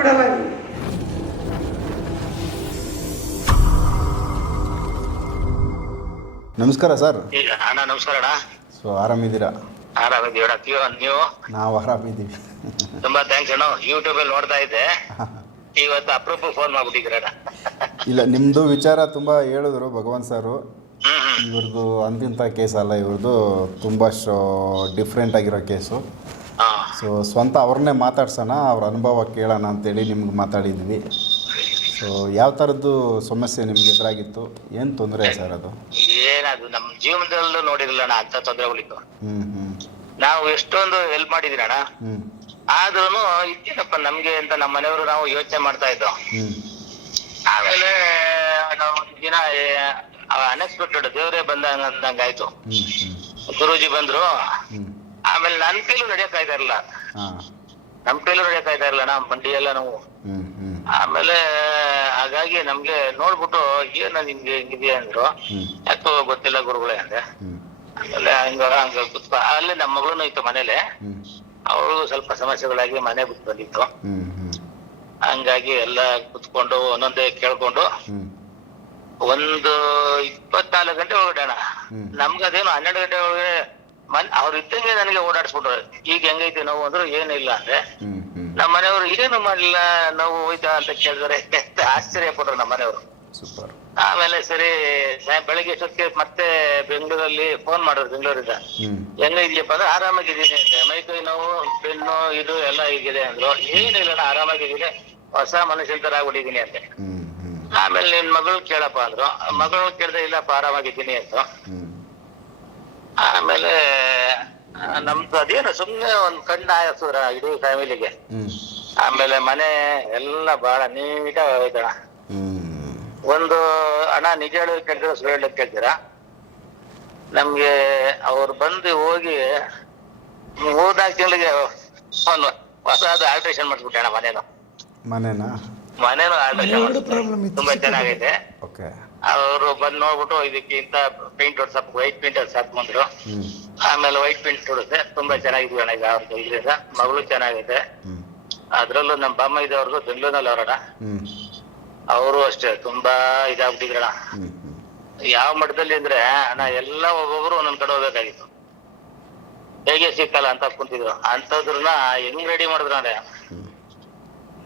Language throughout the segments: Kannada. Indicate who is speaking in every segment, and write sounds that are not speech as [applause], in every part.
Speaker 1: ಬಿಡಲ್ಲ ನೀವು
Speaker 2: ನಮಸ್ಕಾರ
Speaker 3: ಸರ್. ಅಣ್ಣ ನಮಸ್ಕಾರ ಅಣ್ಣ. ಸೊ ಆರಾಮಿದ್ದೀರಾ? ಆರಾಮಿದ್ದೀವಿ ಅಣ್ಣ ನೀವು
Speaker 2: ನೀವು? ನಾವು
Speaker 3: ಆರಾಮಿದ್ದೀವಿ. ತುಂಬಾ ಥ್ಯಾಂಕ್ಸ್ ಅಣ್ಣ. ಯೂಟ್ಯೂಬ್ ಅಲ್ಲಿ ನೋಡ್ತಾ ಇದ್ದೆ. [laughs] ಇವತ್ತು ಅಪ್ರೂಪ ಫೋನ್
Speaker 2: ಮಾಡ್ಬಿಟ್ಟಿದ್ದೀರ ಅಣ್ಣ. ಇಲ್ಲ ನಿಮ್ಮದು ವಿಚಾರ ತುಂಬ ಹೇಳಿದ್ರು ಭಗವಾನ್ ಸರು. ಇವ್ರದ್ದು ಅಂತಿಂತ ಕೇಸ್ ಅಲ್ಲ ಇವ್ರದ್ದು ತುಂಬ ಶೋ ಡಿಫ್ರೆಂಟ್ ಆಗಿರೋ ಕೇಸು ಸೊ ಸ್ವಂತ ಅವ್ರನ್ನೇ ಮಾತಾಡ್ಸೋಣ ಅವ್ರ ಅನುಭವ ಕೇಳೋಣ ಅಂತೇಳಿ ನಿಮ್ಗೆ ಮಾತಾಡಿದ್ವಿ ಸೊ ಯಾವ ಥರದ್ದು ಸಮಸ್ಯೆ ನಿಮ್ಗೆ ಎದುರಾಗಿತ್ತು? ಏನು ತೊಂದರೆ ಸರ್ ಅದು?
Speaker 3: ಏನದು ನಮ್ಮ ಜೀವನದಲ್ಲೂ ನೋಡಿರಲಿಲ್ಲ ಅಣ್ಣ ಅಂತ ತೊಂದರೆಗಳಿತ್ತು ಹ್ಮ್ ಹ್ಞೂ ನಾವು ಎಷ್ಟೊಂದು ಹೆಲ್ಪ್ ಮಾಡಿದಿರ ಅಣ್ಣ. ಹ್ಞೂ ಆದ್ರೂ ಇದ್ದೇನಪ್ಪ ನಮ್ಗೆ ಅಂತ ನಮ್ಮ ಮನೆಯವರು ನಾವು ಯೋಚನೆ ಮಾಡ್ತಾ ಇದ್ದೋ. ಆಮೇಲೆ ನಾವು ಒಂದ್ ದಿನ ಅನ್ಎಕ್ಸ್ಪೆಕ್ಟೆಡ್ ದೇವರೇ ಬಂದಂಗ ಅಂದಂಗಾಯ್ತು. ಗುರೂಜಿ ಬಂದ್ರು. ಆಮೇಲೆ ನನ್ ಕೈಲೂ ನಡೆಯಕ್ ಆಯ್ತಾ ಇರಲಿಲ್ಲ. ಹಾಂ. ನಮ್ ಕೈಲೂ ನಡೆಯಕ್ ಆಯ್ತಾ ಇರಲಿಲ್ಲ ನಮ್ ಬಂಡಿ ಎಲ್ಲ ನಾವು. ಆಮೇಲೆ ಹಾಗಾಗಿ ನಮ್ಗೆ ನೋಡ್ಬಿಟ್ಟು ಏನ ನಿಮ್ಗೆ ಹಿಂಗಿದ್ಯಾ ಅಂದ್ರು. ಯಾಕೋ ಗೊತ್ತಿಲ್ಲ ಗುರುಗಳೇ ಅಂದ್ರೆ ಆಮೇಲೆ ಹಂಗ ಹಂಗ ಕುತ್ಕೊ ಅಲ್ಲೇ ನಮ್ಮ ಮಗಳೂ ಇತ್ತು ಮನೇಲೆ. ಅವಳು ಸ್ವಲ್ಪ ಸಮಸ್ಯೆಗಳಾಗಿ ಮನೆ ಬಿಟ್ಟು ಬಂದಿತ್ತು. ಹಂಗಾಗಿ ಎಲ್ಲ ಕುತ್ಕೊಂಡು ಒಂದೊಂದೇ ಕೇಳ್ಕೊಂಡು ಒಂದು ಇಪ್ಪತ್ನಾಲ್ಕು ಗಂಟೆ ಒಳಗಡೆ ಅಣ್ಣ. ನಮ್ಗೆ ಅದೇನು ಹನ್ನೆರಡು ಗಂಟೆ ಒಳಗೆ ಮನ್ ಅವ್ರು ಇದ್ದಂಗೆ ನನಗೆ ಓಡಾಡ್ಸ್ಬಿಟ್ರು. ಈಗ ಹೆಂಗೈತಿ ನೋವು ಅಂದ್ರು ಏನಿಲ್ಲ ಅಂದ್ರೆ. ನಮ್ಮ ಮನೆಯವರು ಏನು ಮಾಡ್ಲಿಲ್ಲ ನೋವು ಹೋಯ್ತಾ ಅಂತ ಕೇಳಿದ್ರೆ [laughs] ಆಶ್ಚರ್ಯ ಪಟ್ರು ನಮ್ಮ ಮನೆಯವರು. ಸೂಪರ್. ಆಮೇಲೆ ಸರಿ ಸಾಯಂ- ಬೆಳಗ್ಗೆ ಎಷ್ಟೊತ್ತಿಗೆ ಮತ್ತೆ ಬೆಂಗಳೂರಲ್ಲಿ ಫೋನ್ ಮಾಡಿದ್ರು ಬೆಂಗಳೂರಿಂದ. ಹ್ಞೂ ಹೆಂಗಿದ್ಯಪ್ಪ ಅಂದ್ರೆ ಆರಾಮಾಗಿದ್ದೀನಿ ಅಂದ್ರೆ ಮೈ ಕೈ ನೋವು ಬೆನ್ನು ಇದು ಎಲ್ಲ ಹೀಗಿದೆ ಅಂದ್ರು. ಏನಿಲ್ಲ ನಾ ಆರಾಮಾಗಿದ್ದೀನಿ. ಹೊಸ ಮನುಷ್ಯನ ತರ ಆಗ್ಬಿಟ್ಟಿದೀನಿ ಅಂತೆ ಆಮೇಲೆ ನಿನ್ ಮಗಳು ಕೇಳಪ್ಪ ಅಂದ್ರು. ಮಗಳು ಕೇಳ್ದೆ ಇಲ್ಲಪ್ಪ ಆರಾಮಾಗಿದ್ದೀನಿ ಅಂತ ಆಮೇಲೆ ನಮ್ದು ಅದೇನು ಸುಮ್ನೆ ಒಂದ್ ಕಂಡ ಆಯಸುರ ಇಡೀ ಫ್ಯಾಮಿಲಿಗೆ ಆಮೇಲೆ ಮನೆ ಎಲ್ಲ ಬಹಳ ನೀಟ ಹೋಯ್ತಣ. ಒಂದು ಹಣ ನಿಜ ಹೇಳೋದ್ ಕೇಳ್ತೀರಾ ಸುಳ್ಳು ಹೇಳೋದ್ ಕೇಳ್ತೀರಾ? ನಮ್ಗೆ ಅವ್ರು ಬಂದು ಹೋಗಿ ಮೂರ್ನಾಲ್ಕು ತಿಂಗಳಿಗೆ ಒಂದು ಹೊಸದು ಆಲ್ಟ್ರೇಷನ್
Speaker 2: ಮಾಡಿಸ್ಬಿಟ್ಟೆ ಅಣ್ಣ ಮನೇನು. ಮನೆನಾ? ಮನೇನು ಆಲ್ಟ್ರೇಷನ್ ತುಂಬಾ ಚೆನ್ನಾಗೈತೆ.
Speaker 3: ಓಕೆ ಅವರು ಬಂದು ನೋಡ್ಬಿಟ್ಟು ಇದಕ್ಕೆ ಇಂತ ಪೇಂಟ್ ಹೊಡ್ಸಕ್ ವೈಟ್ ಪೇಂಟ್ ಹೊಡ್ಸಕ್ ಬಂದ್ರು. ಆಮೇಲೆ ವೈಟ್ ಪೇಂಟ್ ಹೊಡಿದೆ ತುಂಬಾ ಚೆನ್ನಾಗಿದೆ ಅಣ್ಣ ಈಗ ಅವ್ರದ್ದು ಇದರಿಂದ ಮಗಳು ಚೆನ್ನಾಗಿದೆ ಅದ್ರಲ್ಲೂ ನಮ್ಮ ಬಾಮ್ಮ ಇದ್ದವ್ರದ್ದು ಬೆಂಗಳೂರಿನಲ್ಲಿ ಅವರಣ ಅವರು ಅಷ್ಟೇ ತುಂಬಾ ಹ್ಞೂ ಯಾವ ಮಟ್ಟದಲ್ಲಿ ಅಂದ್ರೆ ಅಣ್ಣ ಎಲ್ಲ ಒಬ್ಬೊಬ್ರು ಒಂದೊಂದ್ ಕಡೆ ಹೋಗ್ಬೇಕಾಗಿತ್ತು. ಹೇಗೆ ಸಿಕ್ಕಲ್ಲ ಅಂತ ಕುಂತಿದ್ರು. ಅಂತದ್ರನ್ನ ಹೆಂಗ್ ರೆಡಿ ಮಾಡಿದ್ರು ಅಣ್ಣ?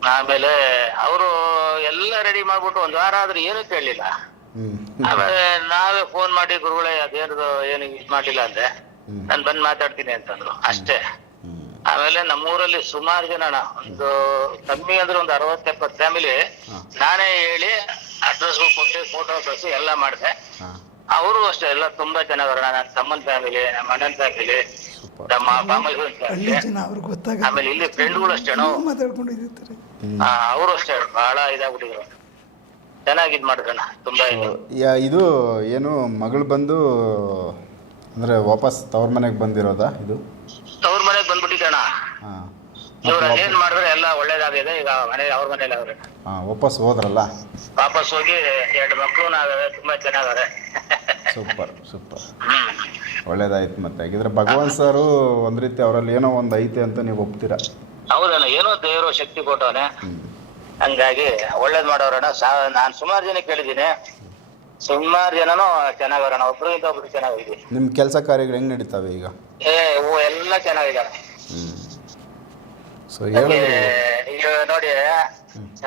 Speaker 3: ಆಮೇಲೆ ಅವರು ಎಲ್ಲ ರೆಡಿ ಮಾಡ್ಬಿಟ್ಟು ಒಂದ್ ವಾರ ಆದ್ರೂ ಏನು ಕೇಳಲಿಲ್ಲ. ಆಮೇಲೆ ನಾವೇ ಫೋನ್ ಮಾಡಿ ಗುರುಗಳೇ ಅದೇನದು ಏನು ಇದ್ ಮಾಡಿಲ್ಲ ಅಂದ್ರೆ ನಾನು ಬಂದ್ ಮಾತಾಡ್ತೀನಿ ಅಂತಂದ್ರು. ಅಷ್ಟೇ. ಆಮೇಲೆ ನಮ್ಮೂರಲ್ಲಿ ಸುಮಾರು ಜನ ಅಣ್ಣ ಒಂದು ಕಮ್ಮಿ ಅಂದ್ರೆ ಒಂದು ಅರವತ್ತು ಎಪ್ಪತ್ತು ಫ್ಯಾಮಿಲಿ. ನಾನೇ ಹೇಳಿ ಅಡ್ರೆಸ್ ಕೊಟ್ಟು ಫೋಟೋ ಕಳಿಸಿ ಎಲ್ಲ ಮಾಡಿದೆ. ಅವರು ಅಷ್ಟೇ ಎಲ್ಲ ತುಂಬಾ ಚೆನ್ನಾಗಿ ನನ್ನ ತಮ್ಮನ ಫ್ಯಾಮಿಲಿ ನಮ್ಮ ಅಣ್ಣನ ಫ್ಯಾಮಿಲಿ ನಮ್ಮ ಫ್ಯಾಮಿಲಿ ಆಮೇಲೆ ಇಲ್ಲಿ ಫ್ರೆಂಡ್ಗಳು ಅಷ್ಟೇ ಅವರು ಅಷ್ಟೇ ಬಹಳ ಇದಾಗ್ಬಿಟ್ಟಿದ್ರು. ಚೆನ್ನಾಗಿ ಇದ್ ಮಾಡಿದ್ರಣ್ಣ
Speaker 2: ತುಂಬಾ ಇದು. ಯಾ ಇದು ಏನು ಮಗಳು ಬಂದು ಅಂದರೆ ವಾಪಸ್ ತವ್ರ ಮನೆಗೆ ಬಂದಿರೋದಾ ಇದು?
Speaker 3: ತವ್ರ ಮನೆಗೆ ಬಂದ್ಬಿಟ್ಟಿದ್ದಣ್ಣ. ಹಾಂ ಇವ್ರು ಅದೇನ್ ಮಾಡಿದ್ರೆ ಎಲ್ಲ ಒಳ್ಳೇದಾಗಿದೆ ಈಗ ಮನೆ
Speaker 2: ಅವ್ರ ಮನೇಲಿ ಅವ್ರೆ. ಹಾಂ ವಾಪಸ್ ಹೋದ್ರಲ್ಲ?
Speaker 3: ವಾಪಸ್ ಹೋಗಿ ಎರಡು ಮಕ್ಕಳು ನಾವೇ ತುಂಬಾ
Speaker 2: ಚೆನ್ನಾಗವ್ರೆ. Super super. ಹ್ಮ್. ಒಳ್ಳೇದಾಯ್ತು ಮತ್ತೆ. ಹಾಗಿದ್ರೆ ಭಗವಾನ್ ಸರು ಒಂದು ರೀತಿ ಅವರಲ್ಲಿ ಏನೋ ಒಂದು ಐತೆ ಅಂತ ನೀವು
Speaker 3: ಒಪ್ತೀರಾ? ಹೌದಣ್ಣ ಏನೋ ದೇವರು ಶಕ್ತಿ ಕೊಟ್ಟವನೆ. ಹಂಗಾಗಿ ಒಳ್ಳೇದ್ ಮಾಡೋರಣ್ಣ. ಸಾ ನಾನ್ ಸುಮಾರು ಜನ ಕೇಳಿದ್ದೀನಿ. ಸುಮಾರು ಜನನು ಚೆನ್ನಾಗಿರೋಣ ಒಬ್ರಿಗಿಂತ ಒಬ್ರು
Speaker 2: ಚೆನ್ನಾಗಿದೆ ನಿಮ್ಮ ಕೆಲಸ ಕಾರ್ಯಗಳು ಹೆಂಗೆ ನಡೀತಾವೆ
Speaker 3: ಈಗ? ಏ ಹೂ ಎಲ್ಲ ಚೆನ್ನಾಗಿದ್ದಾರೆ ಸೊ ಹೇಳಿದ್ರು ಈಗ ನೋಡಿ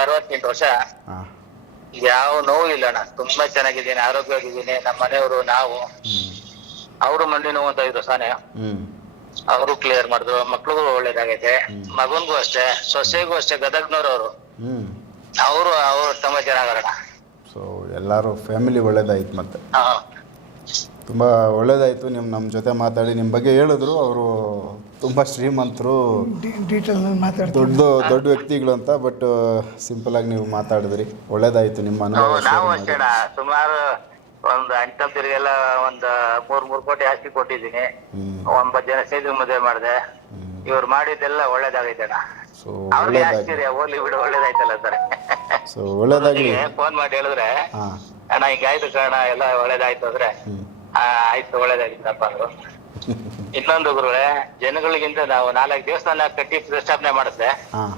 Speaker 3: ಅರವತ್ತೆಂಟು ವರ್ಷ. ಹಾಂ. ಯಾವ ನೋವು ಇಲ್ಲ ಅಣ್ಣ. ತುಂಬಾ ಚೆನ್ನಾಗಿದ್ದೀನಿ ಆರೋಗ್ಯವಾಗಿದ್ದೀನಿ. ನಮ್ಮ ಮನೆಯವರು ನಾವು. ಅವರು ಮಂಡಿ ನೋವು ಅಂತ ಇದ್ರು ಸಾನೆ. ಹ್ಞೂ ಅವರು ಕ್ಲಿಯರ್ ಮಾಡಿದ್ರು. ಮಕ್ಳಿಗೂ ಒಳ್ಳೇದಾಗೈತೆ. ಮಗನ್ಗೂ ಅಷ್ಟೇ. ಸೊಸೆಗೂ ಅಷ್ಟೇ. ಗದಗ್ನವ್ರು ಅವರು. ಹ್ಞೂ ಅವರು ಅವರು
Speaker 2: ತುಂಬಾ ಚೆನ್ನಾಗಣ್ಣ ಸೊ ಎಲ್ಲರೂ ಫ್ಯಾಮಿಲಿ ಒಳ್ಳೇದಾಯ್ತು
Speaker 3: ಮತ್ತೆ. ಹಾ. ತುಂಬ ಒಳ್ಳೇದಾಯಿತು ನಿಮ್ಮ
Speaker 2: ನಮ್ಮ ಜೊತೆ ಮಾತಾಡಿ. ನಿಮ್ಮ ಬಗ್ಗೆ ಹೇಳಿದ್ರು ಅವರು ತುಂಬಾ ಶ್ರೀಮಂತರು ಡೀಟೇಲ್ ಮಾತಾಡ್ತಾರೆ ದೊಡ್ಡ ದೊಡ್ಡ ವ್ಯಕ್ತಿಗಳು ಅಂತ ಬಟ್ ಸಿಂಪಲ್ ಆಗಿ ನೀವು ಮಾತಾಡಿದ್ರಿ. ಒಳ್ಳೇದಾಯಿತು ನಿಮ್ಮ ಅನುಭವ
Speaker 3: ನಾವು- share ಸುಮಾರು ಒಂದು ಅಣ್ತಂದಿರಿಗೆಲ್ಲ ಒಂದ್ ಮೂರ್ ಮೂರ್ ಕೋಟಿ ಆಸ್ತಿ ಕೊಟ್ಟಿದ್ದೀನಿ. ಹ್ಮ್. ಒಂಬತ್ತು ಜನ ಸೇರಿ ಮದುವೆ ಮಾಡಿದೆ. ಹ್ಮ್. ಇವ್ರು ಮಾಡಿದ್ದೆಲ್ಲ ಒಳ್ಳೇದಾಗೈತೆ ಅಣ್ಣ ಸೊ ಅವ್ರಿಗೆ ಒಳ್ಳೇದಾಗಲಿ. ಆಶ್ಚರ್ಯ ಹೋಗ್ಲಿ ಬಿಡು
Speaker 2: ಒಳ್ಳೇದಾಯ್ತಲ್ಲ ಸರ್. ಸೊ ಒಳ್ಳೇದಾಗಲಿ.
Speaker 3: ಫೋನ್ ಮಾಡಿ ಹೇಳಿದ್ರೆ ಹಾಂ. ಅಣ್ಣ ಹಿಂಗಾಯ್ತು ಕಣ ಎಲ್ಲ ಒಳ್ಳೇದಾಯ್ತು ಅಂದ್ರೆ ಆ, ಆಯ್ತು ಒಳ್ಳೇದಾಗಿತ್ತಪ್ಪ ಅಂದ್ರು. ಇನ್ನೊಂದು ಗುರುಗಳೇ ಜನಗಳಿಗಿಂತ ನಾವು ನಾಲ್ಕು ದೇವಸ್ಥಾನ ಕಟ್ಟಿ ಪ್ರತಿಷ್ಠಾಪನೆ ಮಾಡಿಸ್ದೆ ಹಾಂ.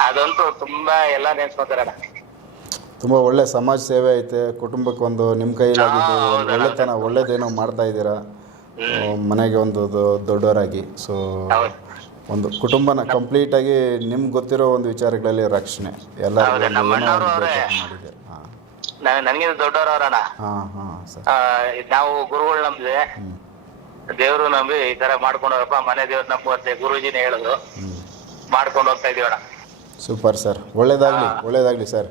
Speaker 3: ಅದಂತೂ ತುಂಬಾ ಎಲ್ಲ ನೆನ್ಸ್ಕೊಂತಾರಣ್ಣ
Speaker 2: ತುಂಬಾ ಒಳ್ಳೆ ಸಮಾಜ ಸೇವೆ ಐತೆ ಕುಟುಂಬಕ್ಕೆ ಒಂದು ನಿಮ್ಮ ಕೈಯಲ್ಲಿ ಹೌದಣ್ಣ. ಒಳ್ಳೆತನ ಒಳ್ಳೇದೇನೋ ಮಾಡ್ತಾ ಇದ್ದೀರಾ. ಆ, ಮನೆಗೆ ಒಂದು ದೊ- ದೊಡ್ಡವರಾಗಿ. ಸೊ ಹೌದು. ಒಂದು ಕುಟುಂಬನ ಕಂಪ್ಲೀಟಾಗಿ ನಿಮ್ಗೆ ಗೊತ್ತಿರೋ ಒಂದು ವಿಚಾರಗಳಲ್ಲಿ
Speaker 3: ರಕ್ಷಣೆ. ಎಲ್ಲ ಹೌದು, ನಮ್ಮ ಅಣ್ಣವ್ರು ಅವರೇ. ಮಾಡಿದ್ದೀರಾ ಹಾಂ. ನ- ನನಗಿಂತ ದೊಡ್ಡವರವ್ರಣ್ಣ. ಹಾಂ ಹಾಂ ಸರ್. ನಾವು ಗುರುಗಳು ನಂಬಿದೆ ಹ್ಞೂ ದೇವ್ರು ನಂಬಿ ಈ ತರ ಮಾಡ್ಕೊಂಡು ಹೋಗಪ್ಪ ಮನೆ ದೇವ್ರ ನಂಬುವಂತೆ ಗುರುಜಿನೇ ಹೇಳಿದ್ರು. ಹ್ಞೂ ಮಾಡ್ಕೊಂಡು
Speaker 2: ಹೋಗ್ತಾ ಇದೀವಣ್ಣ. Super sir. ಒಳ್ಳೇದಾಗ್ಲಿ ಒಳ್ಳೇದಾಗಲಿ
Speaker 3: ಸರ್.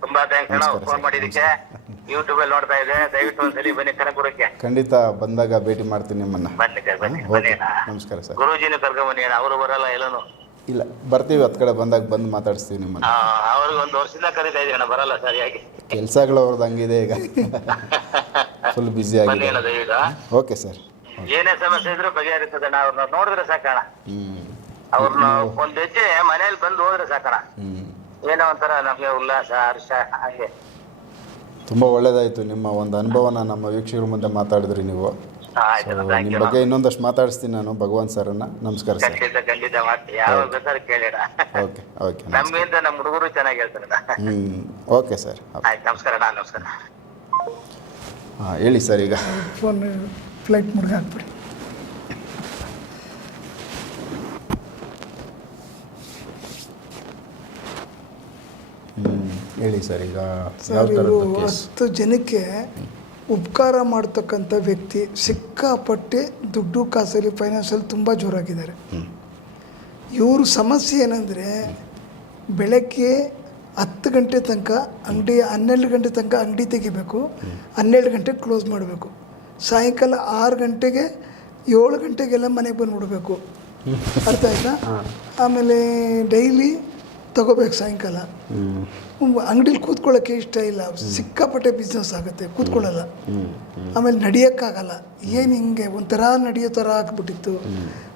Speaker 3: ತುಂಬಾ ಥ್ಯಾಂಕ್ಸ್ ಅಣ್ಣ. ಫೋನ್ ಮಾಡಿದಕ್ಕೆ ಯೂಟ್ಯೂಬ್ ಅಲ್ಲಿ ನೋಡ್ತಾ ಇದೆ ದಯವಿಟ್ಟು ಒಂದ್ಸಲಿ ಬನ್ನಿ
Speaker 2: ಕನಕಪುರಕ್ಕೆ. ಖಂಡಿತ ಬಂದಾಗ ಭೇಟಿ ಮಾಡ್ತೀನಿ
Speaker 3: ನಿಮ್ಮನ್ನ. ಬನ್ನಿ ಸರ್, ಬನ್ನಿ.
Speaker 2: ಹಾಂ, ಬನ್ನಿ ಓಕೆ ನಮಸ್ಕಾರ
Speaker 3: ಸರ್. ಗುರುಜಿನ ಕರ್ಕೊಂಡ್ ಬನ್ನಿ ಅವರು ಬರಲ್ಲ ಎಲ್ಲನು.
Speaker 2: ಇಲ್ಲ ಬರ್ತೀವಿ ಹತ್ತು ಕಡೆ ಬಂದಾಗ ಬಂದು ಮಾತಾಡಿಸ್ತೀವಿ ನಿಮ್ಮನ್ನ.
Speaker 3: ಅವ್ರಿಗೆ ಒಂದು ವರ್ಷದಿಂದ ಕರೀತಾ ಇದೀವಿ ಅಣ್ಣ ಬರಲ್ಲ
Speaker 2: ಸರಿಯಾಗಿ ಕೆಲಸಗಳು ಅವ್ರದ್ದು ಹಂಗಿದೆ ಈಗ. [laughs] ಫುಲ್ ಬ್ಯುಸಿ
Speaker 3: ಬನ್ನಿ ಆಗಿದೆ ಅಣ್ಣ ದಯವಿಟ್ಟು ಓಕೆ ಸರ್. ಏನೇ ಸಮಸ್ಯೆ ಇದ್ರೂ ಬಗೆಹರಿಸ್ತದೆ ಅಣ್ಣ ಅವ್ರನ್ನ ನೋಡಿದ್ರೆ ಸಾಕಣ ಹ್ಞೂ ಅವ್ರನ್ನ ಒಂದ್ ಹೆಜ್ಜೆ ಮನೇಲಿ ಬಂದು ಹೋದ್ರೆ ಸಾಕಣ ಹ್ಞೂ ಏನೋ ಒಂಥರ ನಮ್ಗೆ ಉಲ್ಲಾಸ ಹರ್ಷ
Speaker 2: ಹಂಗೆ. ತುಂಬ ಒಳ್ಳೇದಾಯಿತು. ನಿಮ್ಮ ಒಂದು ಅನುಭವನ ನಮ್ಮ ವೀಕ್ಷಕರ ಮುಂದೆ ಮಾತಾಡಿದ್ರಿ ನೀವು. ಆಯ್ತು ಥ್ಯಾಂಕ್ ನಿಮ್ಮ ಯು ಬಗ್ಗೆ ಇನ್ನೊಂದಷ್ಟು ಮಾತಾಡಿಸ್ತೀನಿ ನಾನು ಭಗವಾನ್ ಸರ್ನ. ನಮಸ್ಕಾರ ಸರ್.
Speaker 3: ಖಂಡಿತ ಖಂಡಿತ ಮಾಡ್ತೀವಿ ಯಾವಾಗ ಬೇಕಾದ್ರೆ ಕೇಳಿಡ ಓಕೆ ಓಕೆ ನಮಸ್ಕಾರ. ನಮ್ಗಿಂತ ನಮ್ಮ ಹುಡುಗರು
Speaker 2: ಚೆನ್ನಾಗಿ ಹೇಳ್ತಾರೆ ಹ್ಞೂ ಓಕೆ
Speaker 3: ಸರ್ ಆಯ್ತು ನಮಸ್ಕಾರ
Speaker 2: ಅಣ್ಣ ನಮಸ್ಕಾರ. ಹಾಂ ಹೇಳಿ ಸರ್ ಈಗ.
Speaker 4: ಫೋನ್ ಫ್ಲೈಟ್ ಮುಡ್ಗೆ
Speaker 2: ಹೇಳಿ ಸರ್ ಈಗ ಯಾವ ಸರ್ ಇವರು ಥರದ್ದು
Speaker 4: ಕೇಸ್ ಹತ್ತು ಜನಕ್ಕೆ ಉಪಕಾರ ಮಾಡ್ತಕ್ಕಂಥ ವ್ಯಕ್ತಿ ಸಿಕ್ಕಾಪಟ್ಟೆ ದುಡ್ಡು ಕಾಸಲ್ಲಿ ಫೈನಾನ್ಸಲ್ಲಿ ತುಂಬ ಜೋರಾಗಿದ್ದಾರೆ. ಇವರು ಇವ್ರ ಸಮಸ್ಯೆ ಏನಂದರೆ ಬೆಳಗ್ಗೆ ಹತ್ತು ಗಂಟೆ ತನಕ ಅಂಗಡಿ ಹನ್ನೆರಡು ಗಂಟೆ ತನಕ ಅಂಗಡಿ ತೆಗಿಬೇಕು ಹನ್ನೆರಡು ಗಂಟೆಗೆ ಕ್ಲೋಸ್ ಮಾಡಬೇಕು ಸಾಯಂಕಾಲ ಆರು ಗಂಟೆಗೆ ಏಳು ಗಂಟೆಗೆಲ್ಲ ಮನೆಗೆ ಬಂದುಬಿಡಬೇಕು ಅರ್ಥ ಆಯ್ತಾ? ಆಮೇಲೆ ಡೈಲಿ ತಗೋಬೇಕು ಸಾಯಂಕಾಲ. ಅಂಗಡಿಲಿ ಕೂತ್ಕೊಳ್ಳೋಕ್ಕೆ ಇಷ್ಟ ಇಲ್ಲ. ಸಿಕ್ಕಾಪಟ್ಟೆ ಬಿಸ್ನೆಸ್ ಆಗುತ್ತೆ ಕೂತ್ಕೊಳ್ಳಲ್ಲ. ಆಮೇಲೆ ನಡೆಯೋಕ್ಕಾಗಲ್ಲ. ಏನು ಹಿಂಗೆ ಒಂಥರ ನಡೆಯೋ ಥರ ಆಗ್ಬಿಟ್ಟಿತ್ತು.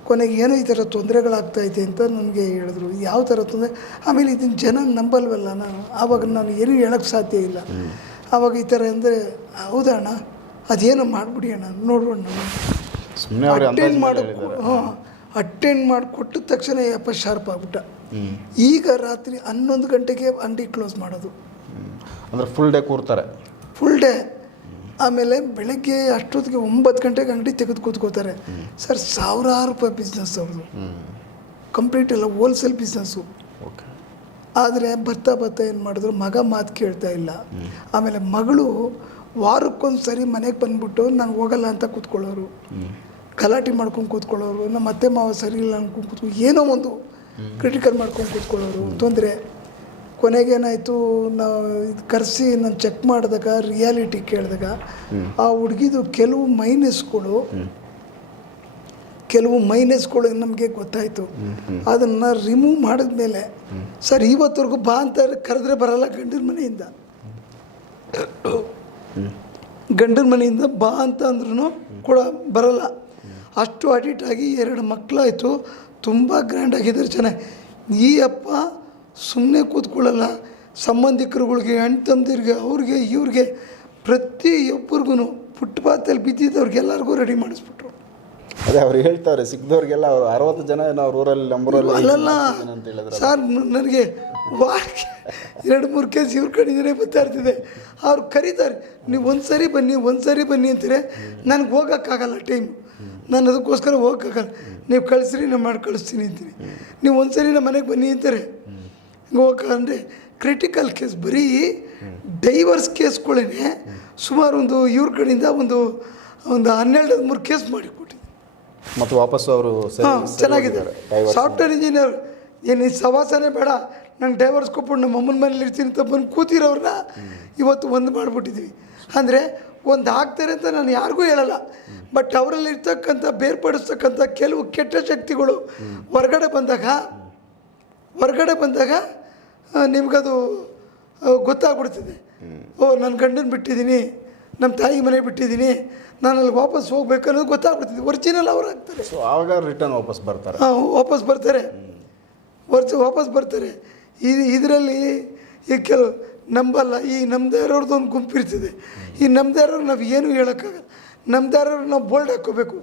Speaker 4: ಕೊನೆಗೆ ಏನೋ ಈ ಥರ ತೊಂದರೆಗಳಾಗ್ತೈತೆ ಅಂತ ನನಗೆ ಹೇಳಿದ್ರು. ಯಾವ ಥರ ತೊಂದರೆ? ಆಮೇಲೆ ಇದನ್ನು ಜನ ನಂಬಲ್ವಲ್ಲ ನಾನು. ಆವಾಗ ನಾನು ಏನೂ ಹೇಳೋಕ್ಕೆ ಸಾಧ್ಯ ಇಲ್ಲ. ಆವಾಗ ಈ ಥರ ಅಂದರೆ ಹೌದಾ ಅಣ್ಣ? ಅದೇನೋ ಮಾಡಿಬಿಡಿ ಅಣ್ಣ. ನೋಡೋಣ ಅಟೆಂಡ್ ಮಾಡಿ. ಹಾಂ ಅಟೆಂಡ್ ಮಾಡಿ ಕೊಟ್ಟ ತಕ್ಷಣ ಯಪ್ಪ ಶಾರ್ಪ್ ಆಗ್ಬಿಟ್ಟ. ಈಗ ರಾತ್ರಿ ಹನ್ನೊಂದು ಗಂಟೆಗೆ ಅಂಗಡಿ ಕ್ಲೋಸ್
Speaker 2: ಮಾಡೋದು. ಅಂದರೆ ಫುಲ್ ಡೇ
Speaker 4: ಕೂರ್ತಾರೆ. ಫುಲ್ ಡೇ ಆಮೇಲೆ ಬೆಳಗ್ಗೆ ಅಷ್ಟೊತ್ತಿಗೆ ಒಂಬತ್ತು ಗಂಟೆಗೆ ಅಂಗಡಿ ತೆಗೆದು ಕೂತ್ಕೋತಾರೆ. ಸರ್ ಸಾವಿರಾರು ರೂಪಾಯಿ ಬಿಸ್ನೆಸ್ ಅವ್ರದ್ದು ಕಂಪ್ಲೀಟ್ ಎಲ್ಲ ಹೋಲ್ಸೇಲ್ ಬಿಸ್ನೆಸ್ಸು ಆದರೆ ಬರ್ತಾ ಬರ್ತಾ ಏನು ಮಾಡಿದ್ರು ಮಗ ಮಾತು ಕೇಳ್ತಾ ಇಲ್ಲ. ಆಮೇಲೆ ಮಗಳು ವಾರಕ್ಕೊಂದು ಸರಿ ಮನೆಗೆ ಬಂದ್ಬಿಟ್ಟು ನಾನು ಹೋಗಲ್ಲ ಅಂತ ಕೂತ್ಕೊಳ್ಳೋರು. ಗಲಾಟೆ ಮಾಡ್ಕೊಂಡು ಕೂತ್ಕೊಳ್ಳೋರು. ನಮ್ಮ ಅತ್ತೆ ಮಾವ ಸರಿ ಇಲ್ಲ ಅನ್ಕೊಂಡು ಕೂತ್ಕೊ ಏನೋ ಒಂದು ಕ್ರಿಟಿಕಲ್ ಮಾಡ್ಕೊಂಡು ಕೂತ್ಕೊಳ್ಳೋರು. ತೊಂದರೆ. ಕೊನೆಗೇನಾಯಿತು ನಾವು ಇದು ಕರೆಸಿ ನಾನು ಚೆಕ್ ಮಾಡಿದಾಗ ರಿಯಾಲಿಟಿ ಕೇಳಿದಾಗ, ಆ ಹುಡುಗಿದು ಕೆಲವು ಮೈನಸ್ಗಳು ಕೆಲವು ಮೈನಸ್ಗಳು ನಮಗೆ ಗೊತ್ತಾಯಿತು. ಅದನ್ನು ರಿಮೂವ್ ಮಾಡಿದ್ಮೇಲೆ, ಸರ್, ಇವತ್ತವರೆಗೂ ಬಾ ಅಂತ ಕರೆದ್ರೆ ಬರಲ್ಲ ಗಂಡಿನ ಮನೆಯಿಂದ. ಗಂಡನ ಮನೆಯಿಂದ ಬಾ ಅಂತ ಅಂದ್ರೂ ಕೂಡ ಬರಲ್ಲ. ಅಷ್ಟು ಅಡಿಟ್ ಆಗಿ ಎರಡು ಮಕ್ಕಳಾಯಿತು ತುಂಬ ಗ್ರ್ಯಾಂಡ್ ಆಗಿದ್ದಾರೆ ಚೆನ್ನಾಗಿ ಈ ಅಪ್ಪ ಸುಮ್ಮನೆ ಕೂತ್ಕೊಳ್ಳಲ್ಲ. ಸಂಬಂಧಿಕರುಗಳಿಗೆ ಅಣ್ಣ ತಮ್ಮದಿರಿಗೆ ಅವ್ರಿಗೆ ಇವ್ರಿಗೆ ಪ್ರತಿಯೊಬ್ಬರಿಗೂ ಫುಟ್ಪಾತಲ್ಲಿ ಬಿದ್ದಿದ್ದವ್ರಿಗೆ ಎಲ್ಲರಿಗೂ
Speaker 2: ರೆಡಿ ಮಾಡಿಸ್ಬಿಟ್ರು. ಅದೇ ಅವ್ರು ಹೇಳ್ತಾರೆ ಸಿಕ್ಕಿದವ್ರಿಗೆಲ್ಲ ಅವ್ರು ಅರವತ್ತು ಜನ ಏನೋ
Speaker 4: ಅವ್ರ ಊರಲ್ಲಿ ನಮ್ಮೂರಲ್ಲಿ ಅಲ್ಲಲ್ಲ ಅಂತ ಹೇಳಿದ್ರು ಸರ್ ನನಗೆ ವಾರಕ್ಕೆ ಎರಡು ಮೂರು ಕೇಸ್ ಇವ್ರ ಕಡೆ ಬರ್ತಾ ಇರ್ತಿದೆ. ಅವ್ರು ಕರೀತಾರೆ ನೀವು ಒಂದು ಸರಿ ಬನ್ನಿ ಒಂದು ಸರಿ ಬನ್ನಿ ಅಂತೀರಿ. ನನಗೆ ಹೋಗೋಕ್ಕಾಗಲ್ಲ ಟೈಮ್ ನಾನು ಅದಕ್ಕೋಸ್ಕರ ಹೋಗಕ್ಕಾಗಲ್ಲ ನೀವು ಕಳಿಸ್ರಿ ನಾನು ಮಾಡಿ ಕಳಿಸ್ತೀನಿ ಅಂತೀನಿ. ನೀವು ಒಂದು ಸರಿ ನಮ್ಮ ಮನೆಗೆ ಬನ್ನಿ ಅಂತಾರೆ. ಹಿಂಗೆ ಹೋಗಂದ್ರೆ ಕ್ರಿಟಿಕಲ್ ಕೇಸ್ ಬರೀ ಡೈವರ್ಸ್ ಕೇಸ್ಗಳೇ ಸುಮಾರು ಒಂದು ಇವ್ರ ಕಡೆಯಿಂದ ಒಂದು ಒಂದು ಹನ್ನೆರಡು ಹದಿಮೂರು ಕೇಸ್ ಮಾಡಿ
Speaker 2: ಮಾಡಿಕೊಟ್ಟಿದ್ದೆ ಮತ್ತು ವಾಪಸ್ ಅವರು
Speaker 4: ಹಾಂ ಚೆನ್ನಾಗಿದ್ದಾರೆ ಸಾಫ್ಟ್ವೇರ್ ಇಂಜಿನಿಯರ್ ಏನು ಈ ಸವಾಸನೆ ಬೇಡ. ನಂಗೆ ಡೈವರ್ಸ್ ಕೊಟ್ಬಿಟ್ಟು ನಮ್ಮ ಅಮ್ಮನ ಮನೇಲಿ ಇರ್ತೀನಿ ಅಂತ ಬಂದು ಕೂತಿರೋರನ್ನ ಇವತ್ತು ಒಂದು ಮಾಡಿಬಿಟ್ಟಿದ್ವಿ. ಅಂದರೆ ಒಂದು ಹಾಕ್ತಾರೆ ಅಂತ ನಾನು ಯಾರಿಗೂ ಹೇಳಲ್ಲ. ಬಟ್ ಅವರಲ್ಲಿ ಇರ್ತಕ್ಕಂಥ ಬೇರ್ಪಡಿಸ್ತಕ್ಕಂಥ ಕೆಲವು ಕೆಟ್ಟ ಶಕ್ತಿಗಳು ಹೊರಗಡೆ ಬಂದಾಗ ಹೊರಗಡೆ ಬಂದಾಗ ನಿಮಗದು ಗೊತ್ತಾಗ್ಬಿಡ್ತದೆ. ಓ ನನ್ನ ಗಂಡನ ಬಿಟ್ಟಿದ್ದೀನಿ ನಮ್ಮ ತಾಯಿ ಮನೆ ಬಿಟ್ಟಿದ್ದೀನಿ ನಾನು ಅಲ್ಲಿ ವಾಪಸ್ ಹೋಗ್ಬೇಕು ಅನ್ನೋದು ಗೊತ್ತಾಗ್ಬಿಡ್ತದೆ. ಒರಿಜಿನಲ್ ಅವ್ರು ಆಗ್ತಾರೆ.
Speaker 2: ಸೊ ಆವಾಗ ರಿಟರ್ನ್
Speaker 4: ವಾಪಸ್ ಬರ್ತಾರೆ. ಹಾಂ ವಾಪಸ್ ಬರ್ತಾರೆ. ವರ್ಷ ವಾಪಸ್ ಬರ್ತಾರೆ. ಇದು ಇದರಲ್ಲಿ ಈ ಕೆಲವು ನಂಬಲ್ಲ. ಈ ನಮ್ಮದೇ ಇರೋರ್ದು ಒಂದು ಗುಂಪಿರ್ತದೆ ಈ ನಮ್ಮದೇ ಇರೋರು ನಾವು ಏನೂ ಹೇಳೋಕ್ಕಾಗಲ್ಲ. ನಮ್ಮದೇ ಇರೋರು ನಾವು ಬೋಲ್ಡ್ ಹಾಕ್ಕೋಬೇಕು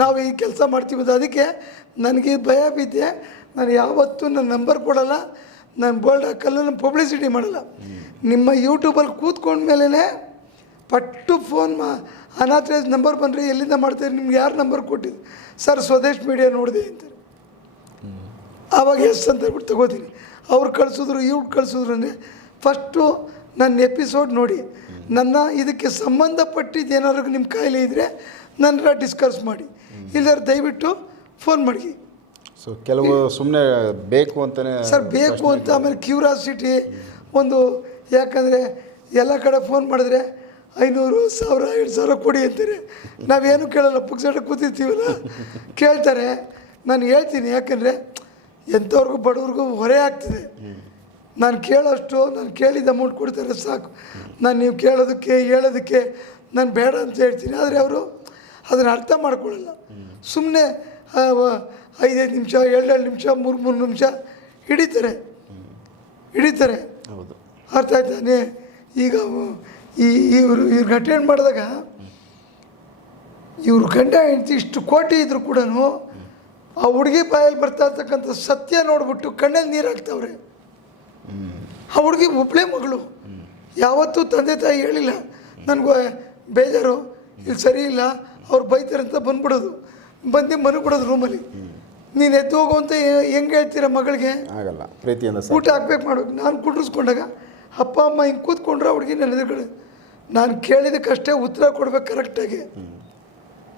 Speaker 4: ನಾವು ಈ ಕೆಲಸ ಮಾಡ್ತೀವಿ ಅದು ಅದಕ್ಕೆ ನನಗೆ ಭಯ ಬಿದ್ದೆ ನಾನು ಯಾವತ್ತೂ ನನ್ನ ನಂಬರ್ ಕೊಡಲ್ಲ. ನಾನು ಬೋಲ್ಡ್ ಹಾಕಲ್ಲ ನಾನು ಪಬ್ಲಿಸಿಟಿ ಮಾಡಲ್ಲ. ನಿಮ್ಮ ಯೂಟ್ಯೂಬಲ್ಲಿ ಕೂತ್ಕೊಂಡ್ಮೇಲೇ ಪಟ್ಟು ಫೋನ್ ಮಾ ಅನಾಥರೈಸ್ ನಂಬರ್ ಬಂದರೆ ಎಲ್ಲಿಂದ ಮಾಡ್ತಾರೆ? ನಿಮ್ಗೆ ಯಾರು ನಂಬರ್ ಕೊಟ್ಟಿದ್ದು? ಸರ್ ಸ್ವದೇಶ್ ಮೀಡಿಯಾ ನೋಡಿದೆ ಅಂತ. ಆವಾಗ ಎಷ್ಟು ಅಂತ ಹೇಳ್ಬಿಟ್ಟು ತಗೋತೀನಿ. ಅವ್ರು ಕಳಿಸಿದ್ರು ಇವ್ರು ಕಳಿಸಿದ್ರು ಅಂದರೆ ಫಸ್ಟು ನನ್ನ ಎಪಿಸೋಡ್ ನೋಡಿ. ನನ್ನ ಇದಕ್ಕೆ ಸಂಬಂಧಪಟ್ಟಿದ್ದು ಏನಾದ್ರೂ ನಿಮ್ಮ ಕಾಯಿಲೆ ಇದ್ದರೆ ನನ್ನ ಡಿಸ್ಕಸ್ ಮಾಡಿ. ಇಲ್ಲದ್ರೆ ದಯವಿಟ್ಟು ಫೋನ್ ಮಾಡಿ.
Speaker 2: ಸೊ ಕೆಲವು ಸುಮ್ಮನೆ ಬೇಕು ಅಂತಲೇ
Speaker 4: ಸರ್ ಬೇಕು ಅಂತ ಆಮೇಲೆ ಕ್ಯೂರಾಸಿಟಿ ಒಂದು ಯಾಕಂದರೆ ಎಲ್ಲ ಕಡೆ ಫೋನ್ ಮಾಡಿದ್ರೆ ಐನೂರು ಸಾವಿರ ಎರಡು ಸಾವಿರ ಕೊಡಿ ಅಂತಾರೆ. ನಾವೇನು ಕೇಳಲ್ಲ ಪುಕ್ಸಟ ಕೂತಿರ್ತೀವಲ್ಲ. ಕೇಳ್ತಾರೆ. ನಾನು ಹೇಳ್ತೀನಿ ಯಾಕಂದರೆ ಎಂಥವ್ರಿಗೂ ಬಡವ್ರಿಗೂ ಹೊರೆ ಆಗ್ತಿದೆ. ನಾನು ಕೇಳೋಷ್ಟು ನಾನು ಕೇಳಿದ ಅಮೌಂಟ್ ಕೊಡ್ತಾರೆ ಸಾಕು. ನಾನು ನೀವು ಕೇಳೋದಕ್ಕೆ ಹೇಳೋದಕ್ಕೆ ನಾನು ಬೇಡ ಅಂತ ಹೇಳ್ತೀನಿ. ಆದರೆ ಅವರು ಅದನ್ನು ಅರ್ಥ ಮಾಡ್ಕೊಳ್ಳಲ್ಲ. ಸುಮ್ಮನೆ ಐದೈದು ನಿಮಿಷ ಎರಡೆರಡು ನಿಮಿಷ ಮೂರು ಮೂರು ನಿಮಿಷ ಹಿಡಿತಾರೆ. ಹಿಡಿತಾರೆ. ಹೌದು. ಅರ್ಥ ಆಯ್ತಾನೆ ಈಗ ಈ ಇವರು ಇವ್ರಿಗೆ ಅಟೆಂಡ್ ಮಾಡಿದಾಗ ಇವ್ರ ಗಂಡ ಹೆಂಡತಿ ಇಷ್ಟು ಕೋಟಿ ಇದ್ರು ಕೂಡ ಆ ಹುಡುಗಿ ಬಾಯಲ್ಲಿ ಬರ್ತಾ ಇರ್ತಕ್ಕಂಥ ಸತ್ಯ ನೋಡ್ಬಿಟ್ಟು ಕಣ್ಣಲ್ಲಿ ನೀರು ಹಾಕ್ತಾವ್ರೆ. ಆ ಹುಡುಗಿ ಒಬ್ಬಳೇ ಮಗಳು. ಯಾವತ್ತೂ ತಂದೆ ತಾಯಿ ಹೇಳಿಲ್ಲ. ನನಗೂ ಬೇಜಾರು. ಇಲ್ಲಿ ಸರಿ ಇಲ್ಲ. ಅವ್ರು ಬೈತಾರೆ ಅಂತ ಬಂದ್ಬಿಡೋದು. ಬಂದು ಮನೆ ಬಿಡೋದು ರೂಮಲ್ಲಿ ನೀನು ಎದ್ದು ಹೋಗು ಅಂತ ಹೆಂಗೆ ಹೇಳ್ತೀರ
Speaker 2: ಮಗಳಿಗೆ? ಆಗಲ್ಲ.
Speaker 4: ಪ್ರೀತಿಯಿಂದ ಊಟ ಹಾಕ್ಬೇಕು ಮಾಡ್ಬೇಕು ನಾನು ಕುಂಡ್ರಿಸ್ಕೊಂಡಾಗ ಅಪ್ಪ ಅಮ್ಮ ಹಿಂಗೆ ಕೂತ್ಕೊಂಡ್ರೆ ಹುಡುಗಿ ನನ್ನ ಎದುರುಗಡೆ. ನಾನು ಕೇಳಿದಕ್ಕಷ್ಟೇ ಉತ್ತರ ಕೊಡ್ಬೇಕು ಕರೆಕ್ಟಾಗಿ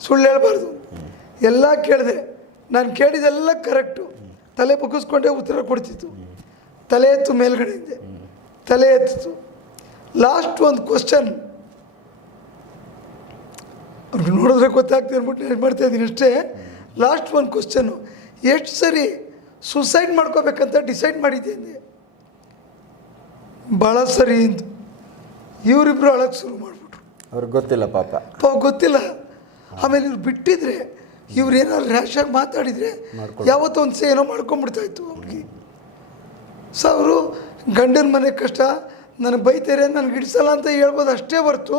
Speaker 4: ಸುಳ್ಳು ಹೇಳ್ಬಾರ್ದು. ಎಲ್ಲ ಕೇಳಿದೆ. ನಾನು ಕೇಳಿದೆಲ್ಲ ಕರೆಕ್ಟು ತಲೆ ಬಗ್ಗಿಸ್ಕೊಂಡೇ ಉತ್ತರ ಕೊಡ್ತಿತ್ತು. ತಲೆ ಎತ್ತು ಮೇಲ್ಗಡೆಯಿಂದ ತಲೆ ಎತ್ತಿತು ಲಾಸ್ಟ್ ಒಂದು ಕ್ವಶನ್ ಅವ್ರಿಗೆ ನೋಡಿದ್ರೆ ಗೊತ್ತಾಗ್ತದೆ ಅಂದ್ಬಿಟ್ಟು ನಾನು ಮಾಡ್ತಾ ಇದ್ದೀನಿ ಅಷ್ಟೇ. ಲಾಸ್ಟ್ ಒಂದು ಕ್ವಶನು ಎಷ್ಟು ಸರಿ ಸುಸೈಡ್ ಮಾಡ್ಕೋಬೇಕಂತ ಡಿಸೈಡ್ ಮಾಡಿದ್ದೆ ಅಂದೆ. ಭಾಳ ಸರಿ ಅಂತ ಇವರಿಬ್ಬರು
Speaker 2: ಅಳಕ್ಕೆ ಶುರು ಮಾಡಿಬಿಟ್ರು. ಅವ್ರಿಗೆ ಗೊತ್ತಿಲ್ಲ
Speaker 4: ಪಾಪ. ಪಾಪ ಗೊತ್ತಿಲ್ಲ. ಆಮೇಲೆ ಇವ್ರು ಬಿಟ್ಟಿದ್ರೆ ಇವ್ರು ಏನಾದ್ರು ರ್ಯಾಶಾಗಿ ಮಾತಾಡಿದರೆ ಯಾವತ್ತೊಂದು ಏನೋ ಮಾಡ್ಕೊಂಬಿಡ್ತಾ ಇತ್ತು ಅವ್ರಿಗೆ. ಸೊ ಅವರು, ಗಂಡನ ಮನೆ ಕಷ್ಟ ನನಗೆ ಬೈತಾರೆ ನನಗೆ ಹಿಡಿಸಲ್ಲ ಅಂತ ಹೇಳ್ಬೋದು, ಅಷ್ಟೇ ಹೊರ್ತು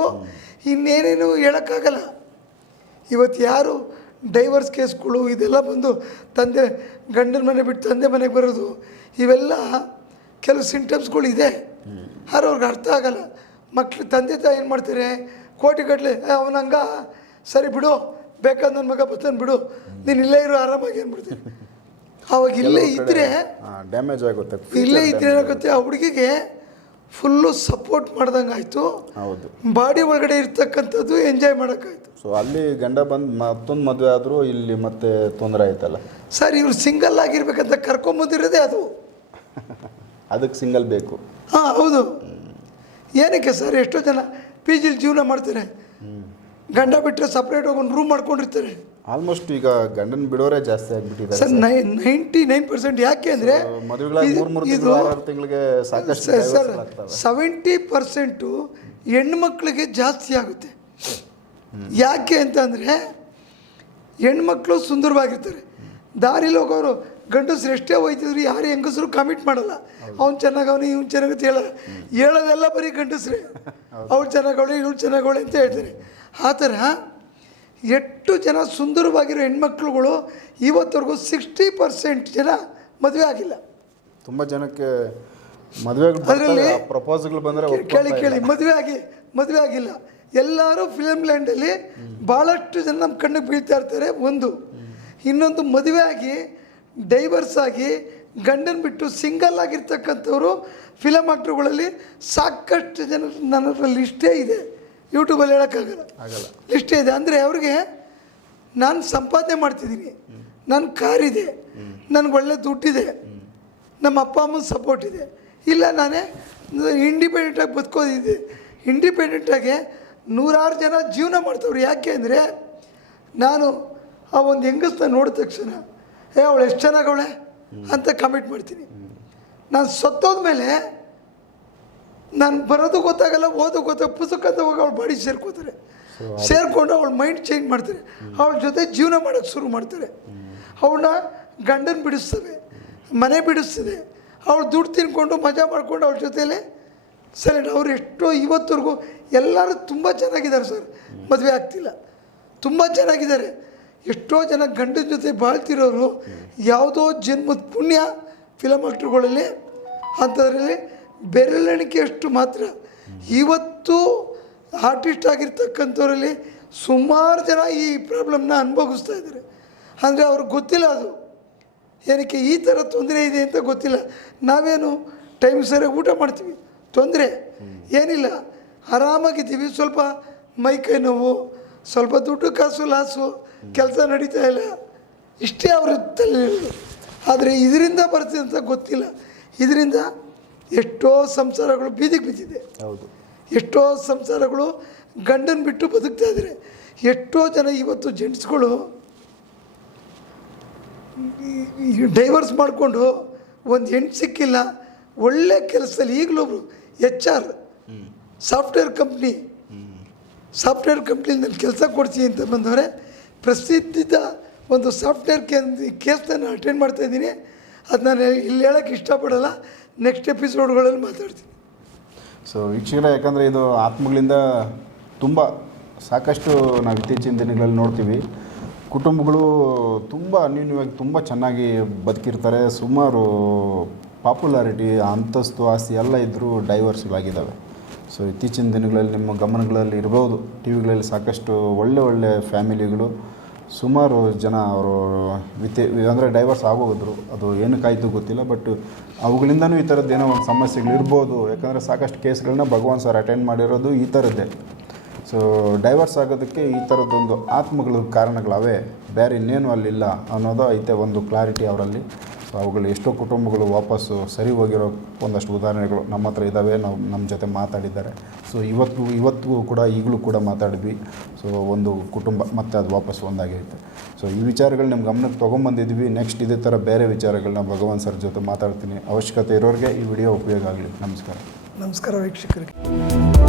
Speaker 4: ಇನ್ನೇನೇನು ಹೇಳೋಕ್ಕಾಗಲ್ಲ. ಇವತ್ತು ಯಾರು ಡೈವರ್ಸ್ ಕೇಸ್ಗಳು ಇದೆಲ್ಲ ಬಂದು ತಂದೆ, ಗಂಡನ ಮನೆ ಬಿಟ್ಟು ತಂದೆ ಮನೆಗೆ ಬರೋದು, ಇವೆಲ್ಲ ಕೆಲವು ಸಿಂಟಮ್ಸ್ಗಳು ಇದೆ. ಆದ್ರೆ ಅವ್ರಿಗೆ ಅರ್ಥ ಆಗಲ್ಲ. ಮಕ್ಳು, ತಂದೆ ತಾಯಿ ಏನು ಮಾಡ್ತಾರೆ? ಕೋಟಿಗಟ್ಟಲೆ ಅವನಂಗ, ಸರಿ ಬಿಡು, ಬೇಕಾದ ನನ್ನ ಮಗ ಬರ್ತಾನೆ ಬಿಡು, ನೀನು ಇಲ್ಲೇ ಇರೋ, ಆರಾಮಾಗಿ ಅಂದ್ಬಿಡ್ತೀನಿ ಅವಾಗ ಇಲ್ಲೇ ಇದ್ದರೆ ಡ್ಯಾಮೇಜ್ ಆಗುತ್ತೆ ಇಲ್ಲೇ ಇದ್ರೆ ಏನಾಗುತ್ತೆ ಆ ಹುಡುಗಿಗೆ ಫುಲ್ಲು ಸಪೋರ್ಟ್ ಮಾಡ್ದಂಗೆ ಆಯಿತು. ಹೌದು. ಬಾಡಿ ಒಳಗಡೆ ಇರ್ತಕ್ಕಂಥದ್ದು
Speaker 2: ಎಂಜಾಯ್ ಮಾಡೋಕ್ಕಾಯ್ತು. ಸೊ ಅಲ್ಲಿ ಗಂಡ ಬಂದು ಮತ್ತೊಂದು ಮದುವೆ ಆದರೂ ಇಲ್ಲಿ ಮತ್ತೆ ತೊಂದರೆ ಆಯ್ತಲ್ಲ?
Speaker 4: ಸರ್ ಇವ್ರು ಸಿಂಗಲ್ ಆಗಿರ್ಬೇಕಂತ
Speaker 2: ಕರ್ಕೊಂಬಂದಿರೋದೇ ಅದು. [laughs] ಅದಕ್ಕೆ ಸಿಂಗಲ್ ಬೇಕು.
Speaker 4: ಹಾಂ ಹೌದು. ಏನಕ್ಕೆ ಸರ್ ಎಷ್ಟೋ ಜನ ಪಿ ಜಿಲಿ ಜೀವನ ಮಾಡ್ತಾರೆ. ಗಂಡ ಬಿಟ್ಟರೆ ಸಪ್ರೇಟ್ ಹೋಗಿ ಒಂದು ರೂಮ್
Speaker 2: ಮಾಡ್ಕೊಂಡಿರ್ತಾರೆ. ಆಲ್ಮೋಸ್ಟ್ ಈಗ ಗಂಡನ ಬಿಡೋರೇ ಜಾಸ್ತಿ ಆಗಿಬಿಟ್ಟಿದ್ದಾರೆ
Speaker 4: sir nine ninety nine percent ಯಾಕೆ
Speaker 2: ಅಂದರೆ ತಿಂಗಳಿಗೆ ಸಾಕಷ್ಟು
Speaker 4: ಸರ್ ಸೆವೆಂಟಿ ಪರ್ಸೆಂಟು ಹೆಣ್ಮಕ್ಳಿಗೆ ಜಾಸ್ತಿ ಆಗುತ್ತೆ. ಯಾಕೆ ಅಂತಂದರೆ ಹೆಣ್ಮಕ್ಳು ಸುಂದರವಾಗಿರ್ತಾರೆ. ದಾರಿಲಿ ಹೋಗೋರು ಗಂಡಸ್ರು ಎಷ್ಟೇ ಹೋಯ್ತಿದ್ರು ಯಾರು ಹೆಂಗಸರು ಕಮಿಟ್ ಮಾಡಲ್ಲ. ಅವ್ನು ಚೆನ್ನಾಗವನು ಇವ್ನು ಚೆನ್ನಾಗತ್ತೆ ಹೇಳಲ್ಲ. ಹೇಳೋದೆಲ್ಲ ಬರೀ ಗಂಡಸ್ರೆ. ಅವ್ಳು ಚೆನ್ನಾಗವಳೆ ಇವಳು ಚೆನ್ನಾಗವಳೆ ಅಂತ ಹೇಳ್ತಾರೆ. ಆ ಥರ ಎಷ್ಟು ಜನ ಸುಂದರವಾಗಿರೋ ಹೆಣ್ಮಕ್ಳುಗಳು ಇವತ್ತವರೆಗೂ ಸಿಕ್ಸ್ಟಿ ಪರ್ಸೆಂಟ್ ಜನ ಮದುವೆ
Speaker 2: ಆಗಿಲ್ಲ. ತುಂಬ ಜನಕ್ಕೆ ಮದುವೆ ಅದರಲ್ಲಿ ಪ್ರಪೋಸ್ಗಳು
Speaker 4: ಬಂದರೆ ಕೇಳಿ ಕೇಳಿ ಮದುವೆ ಆಗಿ ಮದುವೆ ಆಗಿಲ್ಲ. ಎಲ್ಲರೂ ಫಿಲಮ್ ಲ್ಯಾಂಡಲ್ಲಿ ಭಾಳಷ್ಟು ಜನ ನಮ್ಮ ಕಣ್ಣಿಗೆ ಬೀಳ್ತಾ ಇರ್ತಾರೆ ಒಂದು. ಇನ್ನೊಂದು ಮದುವೆ ಆಗಿ ಡೈವರ್ಸ್ ಆಗಿ ಗಂಡನ ಬಿಟ್ಟು ಸಿಂಗಲ್ ಆಗಿರ್ತಕ್ಕಂಥವ್ರು ಫಿಲಮ್ ಆಕ್ಟ್ರುಗಳಲ್ಲಿ ಸಾಕಷ್ಟು ಜನ ನನ್ನ ಇಷ್ಟೇ ಲಿಸ್ಟೇ ಇದೆ. ಯೂಟ್ಯೂಬಲ್ಲಿ ಹೇಳೋಕ್ಕಾಗಲ್ಲ. ಲಿಸ್ಟೇ ಇದೆ. ಅಂದರೆ ಅವ್ರಿಗೆ ನಾನು ಸಂಪಾದನೆ ಮಾಡ್ತಿದ್ದೀನಿ. ನನ್ನ ಕಾರಿದೆ ನನಗೆ ಒಳ್ಳೆ ದುಡ್ಡಿದೆ. ನಮ್ಮ ಅಪ್ಪ ಅಮ್ಮನ ಸಪೋರ್ಟ್ ಇದೆ. ಇಲ್ಲ, ನಾನೇ ಇಂಡಿಪೆಂಡೆಂಟಾಗಿ ಬದುಕೋದಿದೆ. ಇಂಡಿಪೆಂಡೆಂಟಾಗಿ ನೂರಾರು ಜನ ಜೀವನ ಮಾಡ್ತವ್ರು. ಯಾಕೆ ಅಂದರೆ ನಾನು ಆ ಒಂದು ಹೆಂಗಸ್ನ ನೋಡಿದ ತಕ್ಷಣ, ಏ, ಅವಳು ಎಷ್ಟು ಚೆನ್ನಾಗವಳೆ ಅಂತ ಕಮೆಂಟ್ ಮಾಡ್ತೀನಿ. ನಾನು ಸತ್ತೋದ್ಮೇಲೆ ನಾನು ಬರೋದು ಗೊತ್ತಾಗಲ್ಲ ಓದೋ ಗೊತ್ತಾಗ ಪುಸ್ತಕ ತಗೋಗ ಹೋಗಿ ಅವಳು ಬಾಡಿ ಸೇರ್ಕೋತಾರೆ. ಸೇರಿಕೊಂಡು ಅವಳ ಮೈಂಡ್ ಚೇಂಜ್ ಮಾಡ್ತಾರೆ. ಅವಳ ಜೊತೆ ಜೀವನ ಮಾಡೋಕ್ಕೆ ಶುರು ಮಾಡ್ತಾರೆ. ಅವಳನ್ನ ಗಂಡನ ಬಿಡಿಸ್ತವೆ ಮನೆ ಬಿಡಿಸ್ತದೆ ಅವಳು ದುಡ್ಡು ತಿನ್ಕೊಂಡು ಮಜಾ ಮಾಡಿಕೊಂಡು ಅವಳ ಜೊತೆಯಲ್ಲೇ ಸರಿ ಅವ್ರು ಎಷ್ಟೋ ಇವತ್ತವರೆಗೂ ಎಲ್ಲರೂ ತುಂಬ ಚೆನ್ನಾಗಿದ್ದಾರೆ ಸರ್. ಮದುವೆ ಆಗ್ತಿಲ್ಲ. ತುಂಬ ಚೆನ್ನಾಗಿದ್ದಾರೆ. ಎಷ್ಟೋ ಜನ ಗಂಡನ ಜೊತೆ ಬಾಳ್ತಿರೋರು ಯಾವುದೋ ಜನ್ಮದ ಪುಣ್ಯ ಫಿಲಮ್ ಆಕ್ಟ್ರುಗಳಲ್ಲಿ ಅಂಥದ್ರಲ್ಲಿ ಬೆರಳೆಣಿಕೆಯಷ್ಟು ಮಾತ್ರ. ಇವತ್ತು ಆರ್ಟಿಸ್ಟ್ ಆಗಿರ್ತಕ್ಕಂಥವರಲ್ಲಿ ಸುಮಾರು ಜನ ಈ ಪ್ರಾಬ್ಲಮ್ನ ಅನುಭವಿಸ್ತಾ ಇದ್ದಾರೆ. ಅಂದರೆ ಅವ್ರಿಗೆ ಗೊತ್ತಿಲ್ಲ ಅದು. ಏನಕ್ಕೆ ಈ ಥರ ತೊಂದರೆ ಇದೆ ಅಂತ ಗೊತ್ತಿಲ್ಲ. ನಾವೇನು ಟೈಮ್ ಸರಿಯಾಗಿ ಊಟ ಮಾಡ್ತೀವಿ. ತೊಂದರೆ. ಏನಿಲ್ಲ. ಆರಾಮಾಗಿದ್ದೀವಿ. ಸ್ವಲ್ಪ ಮೈ ಕೈ ನೋವು, ಸ್ವಲ್ಪ ದುಡ್ಡು ಕಾಸು, ಲಾಸು, ಕೆಲಸ ನಡೀತಾ ಇಲ್ಲ. ಇಷ್ಟೇ ಅವ್ರ ತಲೆ ಆದರೆ ಇದರಿಂದ ಬರ್ತದೆ ಅಂತ ಗೊತ್ತಿಲ್ಲ. ಇದರಿಂದ ಎಷ್ಟೋ ಸಂಸಾರಗಳು ಬೀದಿಗೆ ಬಿದ್ದಿದೆ. ಹೌದು. ಎಷ್ಟೋ ಸಂಸಾರಗಳು ಗಂಡನ ಬಿಟ್ಟು ಬದುಕ್ತಾ ಇದ್ದಾರೆ ಎಷ್ಟೋ ಜನ ಇವತ್ತು ಜೆಂಟ್ಸ್ಗಳು ಡೈವರ್ಸ್ ಮಾಡಿಕೊಂಡು ಒಂದು ಹೆಣ್ಣು ಸಿಕ್ಕಿಲ್ಲ ಒಳ್ಳೆ ಕೆಲಸದಲ್ಲಿ ಈಗಲೂ H R software company. Software ಕಂಪ್ನಿನಲ್ಲಿ ಕೆಲಸ ಕೊಡಿಸಿ ಅಂತ ಬಂದವರೆ ಪ್ರಸಿದ್ಧ ಒಂದು ಸಾಫ್ಟ್ವೇರ್ ಕೇಸ್ನ ನಾನು ಅಟೆಂಡ್ ಮಾಡ್ತಾ ಇದ್ದೀನಿ. ಅದು ನಾನು ಇಲ್ಲಿ ಹೇಳೋಕ್ಕೆ ಇಷ್ಟಪಡಲ್ಲ. ನೆಕ್ಸ್ಟ್ ಎಪಿಸೋಡ್ಗಳಲ್ಲಿ
Speaker 2: ಮಾತಾಡ್ತೀನಿ. ಸೊ ವೀಕ್ಷಕರೇ, ಯಾಕಂದರೆ ಇದು ಆತ್ಮಗಳಿಂದ ತುಂಬ ಸಾಕಷ್ಟು ನಾವು ಇತ್ತೀಚಿನ ದಿನಗಳಲ್ಲಿ ನೋಡ್ತೀವಿ. ಕುಟುಂಬಗಳು ತುಂಬ ಅನ್ಯೂನ್ಯವಾಗಿ ತುಂಬ ಚೆನ್ನಾಗಿ ಬದುಕಿರ್ತಾರೆ. ಸುಮಾರು ಪಾಪ್ಯುಲಾರಿಟಿ ಅಂತಸ್ತು, ಆಸ್ತಿ ಎಲ್ಲ ಇದ್ದರೂ ಡೈವರ್ಸ್ಗಳಾಗಿದ್ದಾವೆ ಸೊ ಇತ್ತೀಚಿನ ದಿನಗಳಲ್ಲಿ ನಿಮ್ಮ ಗಮನಗಳಲ್ಲಿ ಇರ್ಬೋದು. ಟಿ ವಿಗಳಲ್ಲಿ ಸಾಕಷ್ಟು ಒಳ್ಳೆ ಒಳ್ಳೆ ಫ್ಯಾಮಿಲಿಗಳು ಸುಮಾರು ಜನ ಅವರು ವಿತೆ ಅಂದರೆ ಡೈವರ್ಸ್ ಆಗೋದ್ರು. ಅದು ಏನಕ್ಕಾಯಿತು ಗೊತ್ತಿಲ್ಲ ಬಟ್ ಅವುಗಳಿಂದನೂ ಈ ಥರದ್ದು ಏನೋ ಒಂದು ಸಮಸ್ಯೆಗಳು ಇರ್ಬೋದು. ಯಾಕಂದರೆ ಸಾಕಷ್ಟು ಕೇಸ್ಗಳನ್ನ ಭಗವಾನ್ ಸರ್ ಅಟೆಂಡ್ ಮಾಡಿರೋದು ಈ ಥರದ್ದೇ ಸೊ ಡೈವರ್ಸ್ ಆಗೋದಕ್ಕೆ ಈ ಥರದ್ದೊಂದು ಆತ್ಮಗಳು ಕಾರಣಗಳವೆ. ಬೇರೆ ಇನ್ನೇನು ಅಲ್ಲಿಲ್ಲ ಅನ್ನೋದು ಐತೆ ಒಂದು ಕ್ಲಾರಿಟಿ ಅವರಲ್ಲಿ. ಅವುಗಳು ಎಷ್ಟೋ ಕುಟುಂಬಗಳು ವಾಪಸ್ಸು ಸರಿ ಹೋಗಿರೋ ಒಂದಷ್ಟು ಉದಾಹರಣೆಗಳು ನಮ್ಮ ಹತ್ರ ಇದ್ದಾವೆ, ನಾವು ನಮ್ಮ ಜೊತೆ ಮಾತಾಡಿದ್ದಾರೆ. ಸೊ ಇವತ್ತು, ಇವತ್ತಿಗೂ ಕೂಡ ಈಗಲೂ ಕೂಡ ಮಾತಾಡಿದ್ವಿ. ಸೊ ಒಂದು ಕುಟುಂಬ, ಮತ್ತೆ ಅದು ವಾಪಸ್ ಒಂದಾಗಿರುತ್ತೆ. ಸೊ ಈ ವಿಚಾರಗಳು ನಿಮ್ಮ ಗಮನಕ್ಕೆ ತೊಗೊಂಬಂದಿದ್ವಿ. ನೆಕ್ಸ್ಟ್ ಇದೇ ಥರ ಬೇರೆ ವಿಚಾರಗಳನ್ನ ಭಗವಾನ್ ಸರ್ ಜೊತೆ ಮಾತಾಡ್ತೀನಿ. ಅವಶ್ಯಕತೆ ಇರೋರಿಗೆ ಈ ವಿಡಿಯೋ ಉಪಯೋಗ ಆಗಲಿ.
Speaker 4: ನಮಸ್ಕಾರ. ನಮಸ್ಕಾರ ವೀಕ್ಷಕರಿಗೆ.